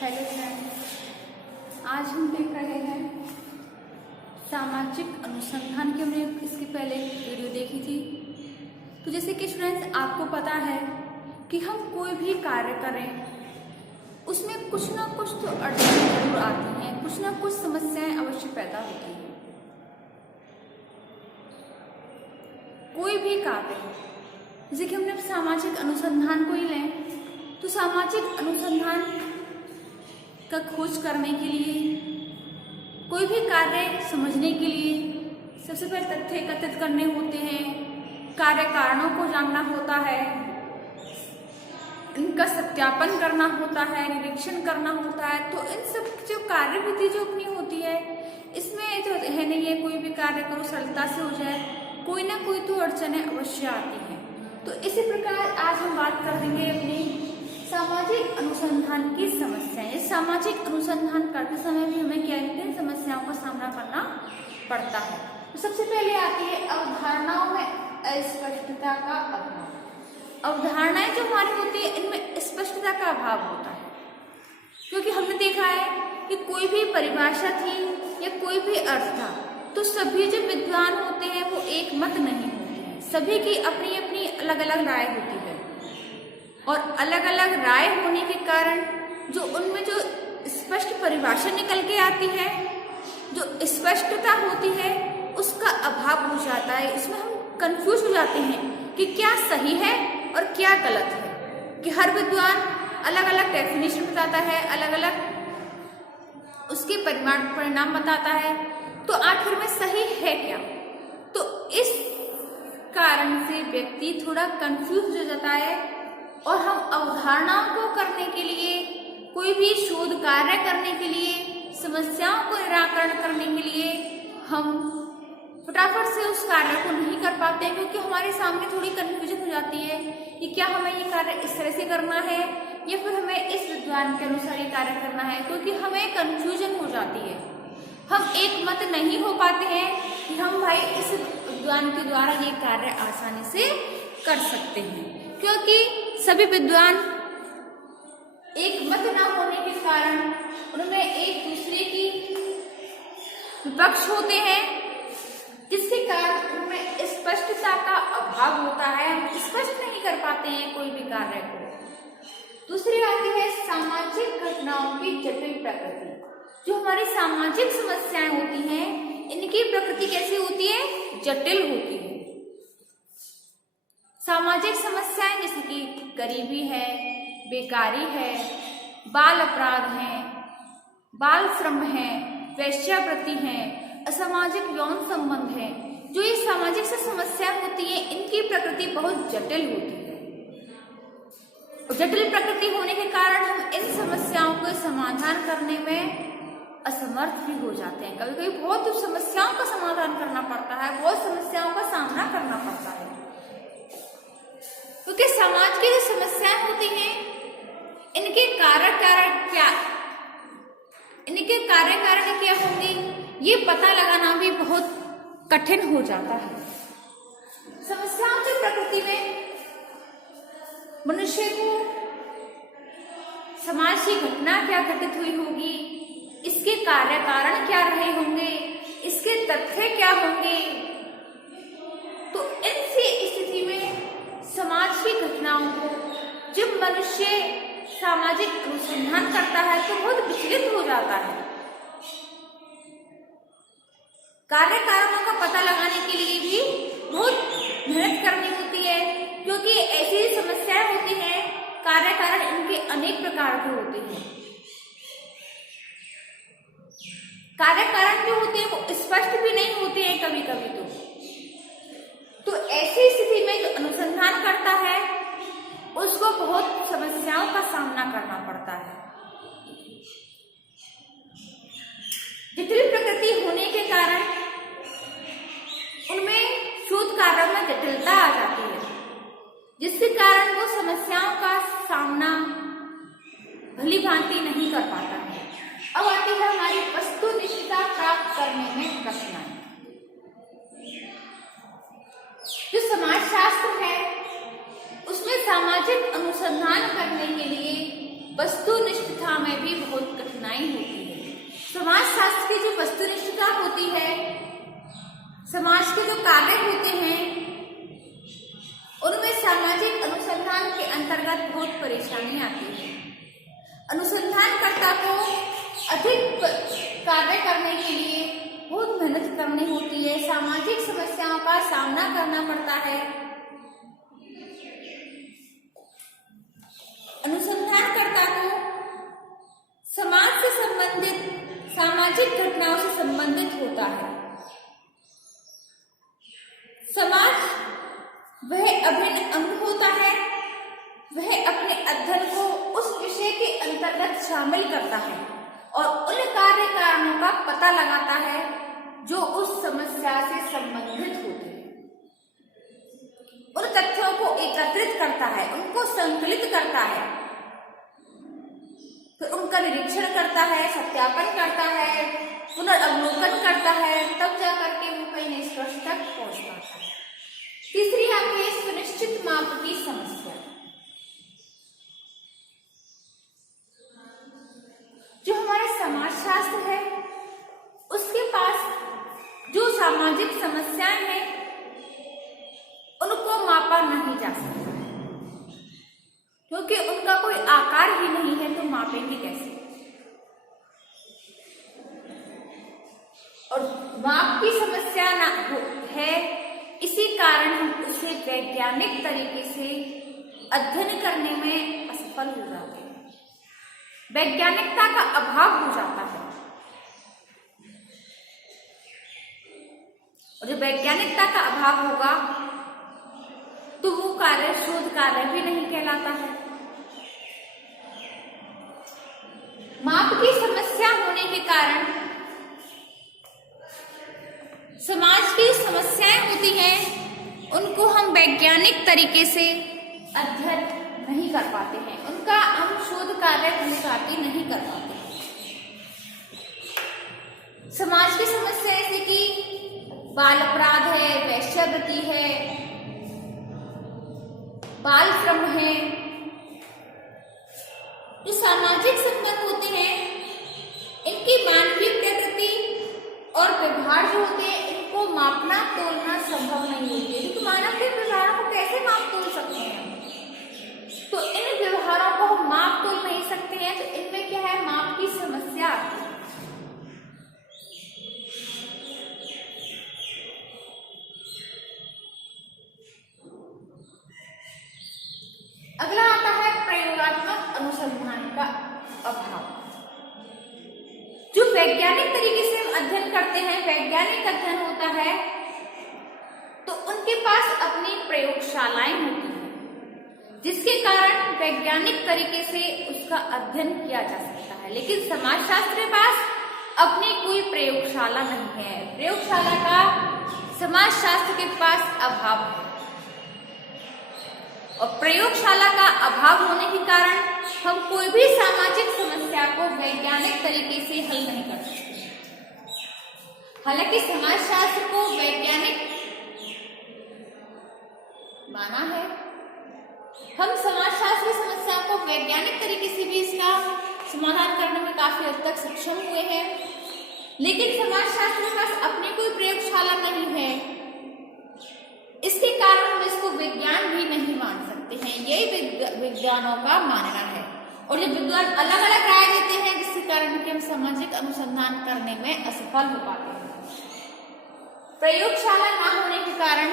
Hello friends, आज हम देख रहे हैं सामाजिक अनुसंधान की। हमने इसके पहले वीडियो देखी थी। तो जैसे कि फ्रेंड्स आपको पता है कि हम कोई भी कार्य करें उसमें कुछ ना कुछ तो अड़चनें जरूर आती हैं, कुछ ना कुछ समस्याएं अवश्य पैदा होती हैं। कोई भी कार्य, जैसे कि हमने सामाजिक अनुसंधान को ही लें तो सामाजिक अनुसंधान का खोज करने के लिए, कोई भी कार्य समझने के लिए सबसे पहले तथ्य एकत्रित करने होते हैं, कार्य कारणों को जानना होता है, इनका सत्यापन करना होता है, निरीक्षण करना होता है। तो इन सब जो कार्यविधि जो अपनी होती है, इसमें जो है नहीं है कोई भी कार्य करो सरलता से हो जाए, कोई ना कोई तो अड़चनें अवश्य आती हैं। तो इसी प्रकार आज हम बात कर देंगे अपनी सामाजिक अनुसंधान की समस्याएं। सामाजिक अनुसंधान करते समय भी हमें क्या किन समस्याओं का सामना करना पड़ता है। तो सबसे पहले आती है अवधारणाओं में अस्पष्टता का अभाव। अवधारणाएं जो हमारी होती है इनमें स्पष्टता का अभाव होता है, क्योंकि हमने देखा है कि कोई भी परिभाषा थी या कोई भी अर्थ था तो सभी जो विद्वान होते हैं वो एक मत नहीं होते हैं, सभी की अपनी अपनी अलग अलग राय होती है। और अलग अलग राय होने के कारण जो उनमें जो स्पष्ट परिभाषा निकल के आती है, जो स्पष्टता होती है, उसका अभाव हो जाता है। इसमें हम कंफ्यूज हो जाते हैं कि क्या सही है और क्या गलत है, कि हर विद्वान अलग अलग डेफिनेशन बताता है, अलग अलग उसके परिणाम बताता है, तो आखिर में सही है क्या। तो इस कारण से व्यक्ति थोड़ा कंफ्यूज हो जाता है और हम अवधारणाओं को करने के लिए, कोई भी शोध कार्य करने के लिए, समस्याओं को निराकरण करने के लिए हम फटाफट से उस कार्य को नहीं कर पाते हैं, क्योंकि हमारे सामने थोड़ी कंफ्यूजन हो जाती है कि क्या हमें ये कार्य इस तरह से करना है या फिर हमें इस विद्वान के अनुसार ये कार्य करना है, क्योंकि हमें कंफ्यूजन हो जाती है। हम एक मत नहीं हो पाते हैं कि हम भाई इस विद्वान के द्वारा ये कार्य आसानी से कर सकते हैं, क्योंकि सभी विद्वान एक मत न होने के कारण उनमें एक दूसरे की विपक्ष होते हैं, जिसके कारण उनमें स्पष्टता का अभाव होता है। हम स्पष्ट नहीं कर पाते हैं कोई भी कार्य को। दूसरी आती है सामाजिक घटनाओं की जटिल प्रकृति। जो हमारी सामाजिक समस्याएं होती हैं इनकी प्रकृति कैसी होती है? जटिल होती है। सामाजिक समस्याएं जैसे कि गरीबी है, बेकारी है, बाल अपराध है, बाल श्रम है, वेश्यावृत्ति है, असामाजिक यौन संबंध है, जो ये सामाजिक से समस्या होती है इनकी प्रकृति बहुत जटिल होती है। जटिल प्रकृति होने के कारण हम इन समस्याओं को समाधान करने में असमर्थ भी हो जाते हैं। कभी कभी बहुत समस्याओं का समाधान करना पड़ता है, बहुत समस्याओं का सामना करना पड़ता है, क्योंकि समाज की जो समस्याएं होती हैं इनके कारण क्या होंगे ये पता लगाना भी बहुत कठिन हो जाता है। समस्याओं की प्रकृति में मनुष्य को समाज की घटना क्या घटित हुई होगी, इसके कार्य कारण क्या रहे होंगे, इसके तथ्य क्या होंगे, तो ऐसी स्थिति में समाज की घटनाओं को जब मनुष्य सामाजिक अनुसंधान करता है तो बहुत विचलित हो जाता है। कार्य कारणों का पता लगाने के लिए भी बहुत मेहनत करनी होती है, क्योंकि ऐसी समस्याएं होती हैं, कार्य कारण इनके अनेक प्रकार के होते हैं। कार्य कारण जो होते हैं वो स्पष्ट भी नहीं होते हैं कभी कभी। तो ऐसी स्थिति में जो अनुसंधान करता है उसको बहुत समस्याओं का सामना करना पड़ता है। जटिल प्रकृति होने के कारण उनमें शोध कार्यों में जटिलता आ जाती है, जिसके कारण वो समस्याओं का सामना भली भांति नहीं कर पाता है। अब आती है हमारी वस्तुनिष्ठता प्राप्त करने में कठिनाई। जो समाजशास्त्र है उसमें सामाजिक अनुसंधान करने के लिए वस्तुनिष्ठता में भी बहुत कठिनाई होती है। समाज शास्त्र की जो वस्तुनिष्ठता होती है, समाज के जो कार्य होते हैं, उनमें सामाजिक अनुसंधान के अंतर्गत बहुत परेशानी आती है। अनुसंधानकर्ता को अधिक कार्य करने के लिए बहुत मेहनत करनी होती है, सामाजिक समस्याओं का सामना करना पड़ता है। अनुसंधानकर्ता को समाज से संबंधित सामाजिक घटनाओं से संबंधित होता है। समाज वह अभिन्न अंग होता है, वह अपने अध्ययन को उस विषय के अंतर्गत शामिल करता है और उन कार्य कारणों का पता लगाता है जो उस समस्या से संबंधित होते हैं। उन तथ्यों को एकत्रित करता है, उनको संकलित करता है, फिर उनका निरीक्षण करता है, सत्यापन करता है, पुनर्अवलोकन करता है, तब जाकर के वो कई निष्कर्ष तक पहुंच पाता है। तीसरी आती है सुनिश्चित माप की समस्या। जो हमारा समाजशास्त्र है, उसके पास जो सामाजिक समस्याएं हैं उनको मापा नहीं जा सकता, क्योंकि उनका कोई आकार ही नहीं है, तो मापेंगे कैसे। और माप की समस्या ना है, इसी कारण हम उसे वैज्ञानिक तरीके से अध्ययन करने में असफल हो जाते हैं, वैज्ञानिकता का अभाव हो जाता है। और जब वैज्ञानिकता का अभाव होगा तो वो कार्य शोध कार्य भी नहीं कहलाता है। माप की समस्या होने के कारण समाज की समस्याएं होती हैं, उनको हम वैज्ञानिक तरीके से अध्ययन नहीं कर पाते हैं, उनका हम शोध कार्य नहीं कर पाते। समाज की समस्या जैसे कि बाल अपराध है, वेश्यावृत्ति है, बाल श्रम है, जो सामाजिक संबंध होते हैं, इनकी मानवीय प्रकृति और व्यवहार जो होते हैं, इनको मापना तोलना संभव नहीं होती है, क्योंकि मानव के व्यवहारों को कैसे माप तोल सकते हैं। तो इन व्यवहारों को हम माप तोल नहीं सकते हैं, तो इनमें क्या है, माप की समस्या आती है। अगला आता है प्रयोगात्मक अनुसंधान का अभाव। जो वैज्ञानिक तरीके से हम अध्ययन करते हैं, वैज्ञानिक अध्ययन होता है, तो उनके पास अपनी प्रयोगशालाएं होती हैं, जिसके कारण वैज्ञानिक तरीके से उसका अध्ययन किया जा सकता है। लेकिन समाजशास्त्र के पास अपनी कोई प्रयोगशाला नहीं है, प्रयोगशाला का समाजशास्त्र के पास अभाव है। और प्रयोगशाला का अभाव होने के कारण हम कोई भी सामाजिक समस्या को वैज्ञानिक तरीके से हल नहीं कर सकते। हालांकि समाजशास्त्र को वैज्ञानिक माना है, हम समाजशास्त्र की समस्याओं को वैज्ञानिक तरीके से भी इसका समाधान करने में काफी हद तक सक्षम हुए हैं, लेकिन समाजशास्त्र के पास अपनी कोई प्रयोगशाला नहीं है, इसके कारण हम इसको विज्ञान भी नहीं मान सकते हैं। यही विज्ञानों का मानना है। और जब विद्वान अलग अलग राय देते हैं, जिसके कारण कि हम सामाजिक अनुसंधान करने में असफल हो पाते हैं। प्रयोगशाला न होने के कारण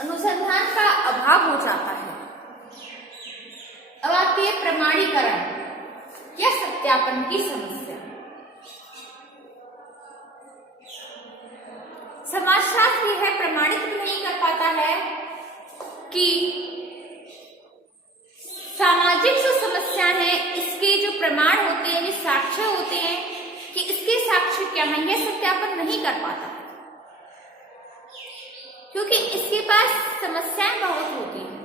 अनुसंधान का अभाव हो जाता है। अब आती है प्रमाणीकरण या सत्यापन की समस्या। समाजशास्त्र यह प्रमाणित भी नहीं कर पाता है कि सामाजिक जो समस्या है, इसके जो प्रमाण होते हैं, जो साक्ष्य होते हैं कि इसके साक्ष्य क्या हैं, यह सत्यापन नहीं कर पाता है, क्योंकि इसके पास समस्याएं बहुत होती हैं।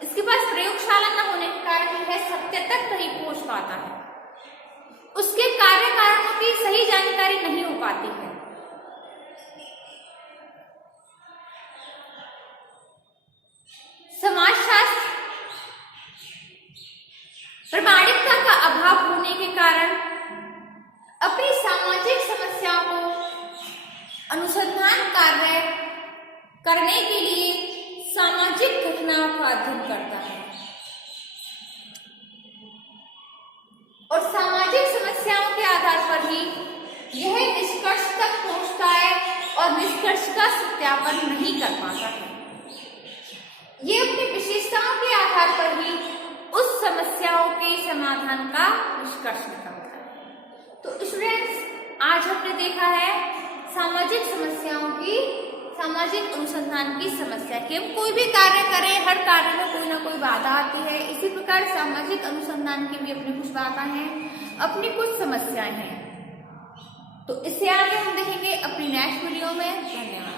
इसके पास प्रयोगशाला न होने के कारण यह सत्य तक नहीं पहुंच पाता है, उसके कार्य कारणों की सही जानकारी नहीं हो पाती है। समाजशास्त्र माध्यम करता है और सामाजिक समस्याओं के आधार पर ही यह निष्कर्ष तक पहुंचता है और निष्कर्ष का सत्यापन नहीं कर पाता है। ये अपनी विशेषताओं के आधार पर ही उस समस्याओं के समाधान का निष्कर्ष निकालता है। तो स्टूडेंट्स, आज हमने देखा है सामाजिक अनुसंधान की समस्या कि हम कोई भी कार्य करें, हर कार्य में कोई ना कोई बाधा आती है। इसी प्रकार सामाजिक अनुसंधान की भी अपनी कुछ बाधाएं हैं, अपनी कुछ समस्याएं हैं। तो इससे आगे हम देखेंगे अपनी नेक्स्ट वीडियो में। धन्यवाद।